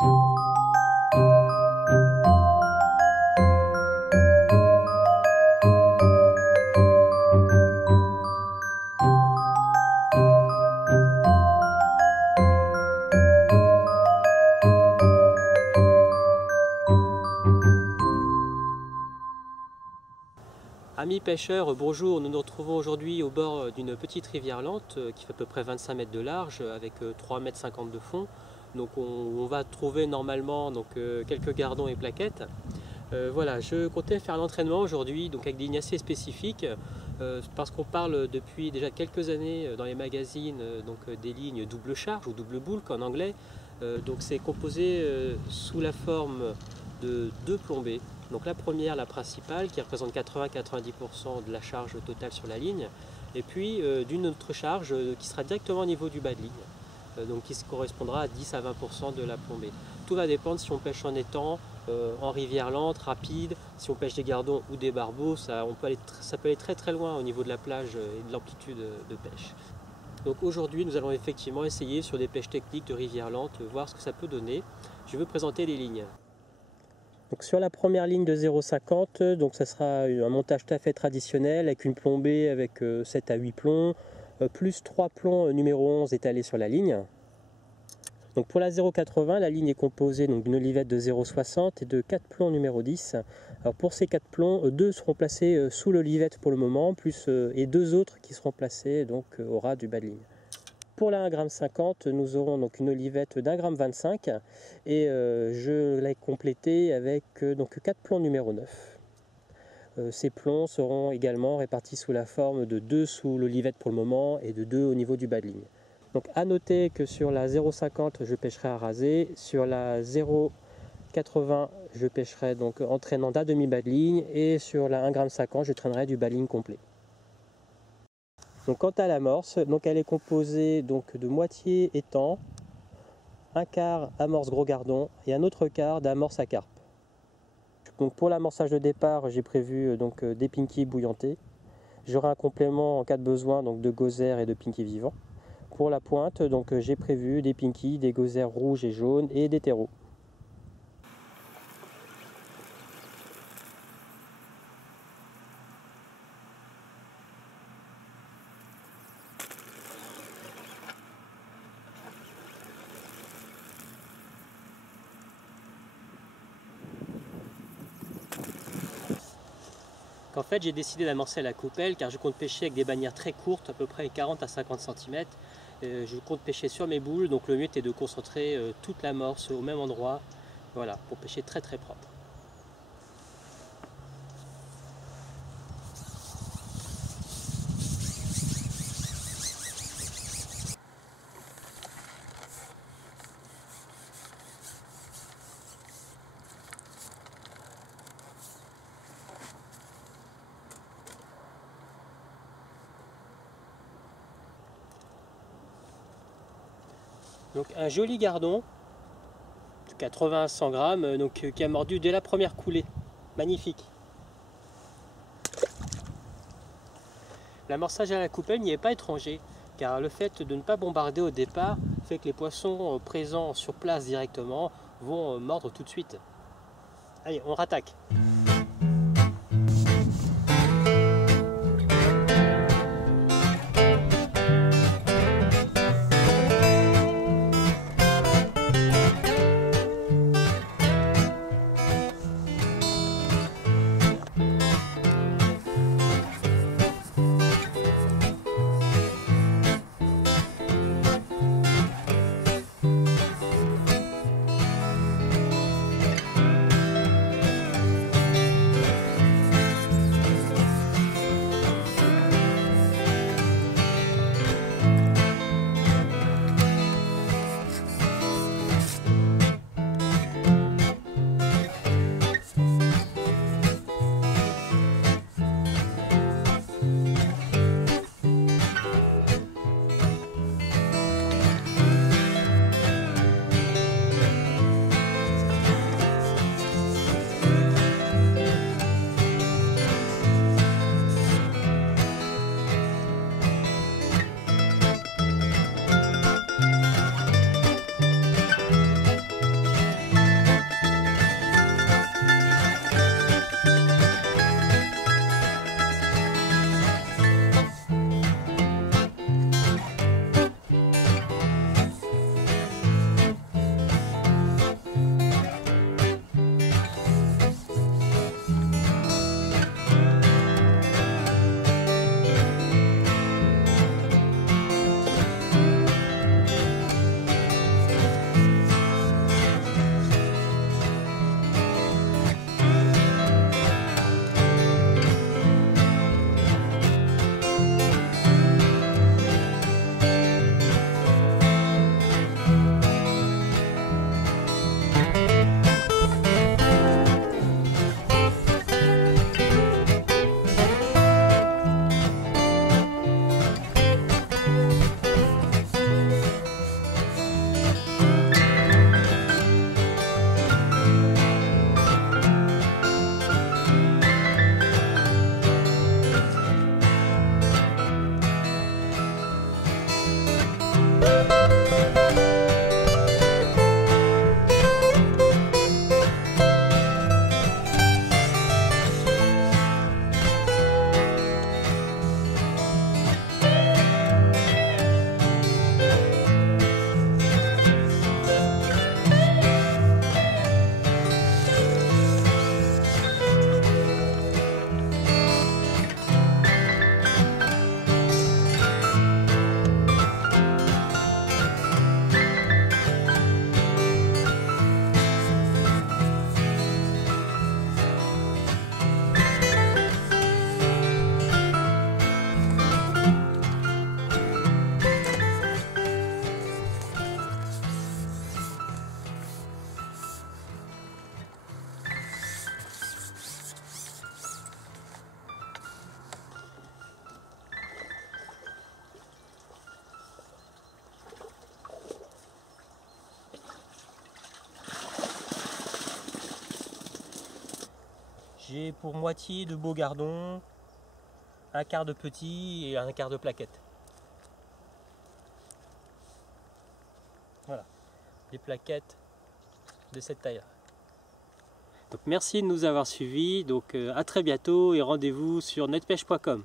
Amis pêcheurs, bonjour, nous nous retrouvons aujourd'hui au bord d'une petite rivière lente qui fait à peu près 25 mètres de large avec 3,50 mètres de fond. Donc on va trouver normalement quelques gardons et plaquettes. Voilà, je comptais faire l'entraînement aujourd'hui donc avec des lignes assez spécifiques parce qu'on parle depuis déjà quelques années dans les magazines des lignes double charge ou double bulk en anglais. Donc c'est composé sous la forme de deux plombées. Donc la première, la principale, qui représente 80-90% de la charge totale sur la ligne, et puis d'une autre charge qui sera directement au niveau du bas de ligne, donc qui correspondra à 10 à 20% de la plombée. Tout va dépendre si on pêche en étang, en rivière lente, rapide, si on pêche des gardons ou des barbeaux, ça peut aller très très loin au niveau de la plage et de l'amplitude de pêche. Donc aujourd'hui nous allons effectivement essayer sur des pêches techniques de rivière lente, voir ce que ça peut donner. Je vais présenter les lignes. Donc sur la première ligne de 0,50, donc ça sera un montage taffet traditionnel avec une plombée avec 7 à 8 plombs, plus 3 plombs numéro 11 étalés sur la ligne. Donc pour la 0,80, la ligne est composée d'une olivette de 0,60 et de 4 plombs numéro 10. Alors pour ces 4 plombs, 2 seront placés sous l'olivette pour le moment, et 2 autres qui seront placés au ras du bas de ligne. Pour la 1,50 g, nous aurons donc une olivette d'1,25 g et je l'ai complétée avec 4 plombs numéro 9. Ces plombs seront également répartis sous la forme de 2 sous l'olivette pour le moment et de 2 au niveau du bas de ligne. Donc à noter que sur la 0,50 je pêcherai à raser, sur la 0,80 je pêcherai en traînant d'un demi-bas de ligne et sur la 1,50 g je traînerai du bas de ligne complet. Donc quant à l'amorce, elle est composée de moitié étang, un quart amorce gros gardon et un autre quart d'amorce à carpe. Donc pour l'amorçage de départ, j'ai prévu des pinkies bouillantés. J'aurai un complément en cas de besoin de gozères et de pinkies vivants. Pour la pointe, j'ai prévu des pinkies, des gozères rouges et jaunes et des terreaux. En fait, j'ai décidé d'amorcer à la coupelle car je compte pêcher avec des bannières très courtes, à peu près 40 à 50 cm. Je compte pêcher sur mes boules, donc le mieux est de concentrer toute l'amorce au même endroit, voilà, pour pêcher très très propre. Donc un joli gardon, 80 à 100 grammes, qui a mordu dès la première coulée. Magnifique. L'amorçage à la coupelle n'y est pas étranger, car le fait de ne pas bombarder au départ fait que les poissons présents sur place directement vont mordre tout de suite. Allez, on rattaque. J'ai pour moitié de beaux gardons, un quart de petits et un quart de plaquettes. Voilà, des plaquettes de cette taille-là. Donc merci de nous avoir suivis, donc à très bientôt et rendez-vous sur netpêche.com.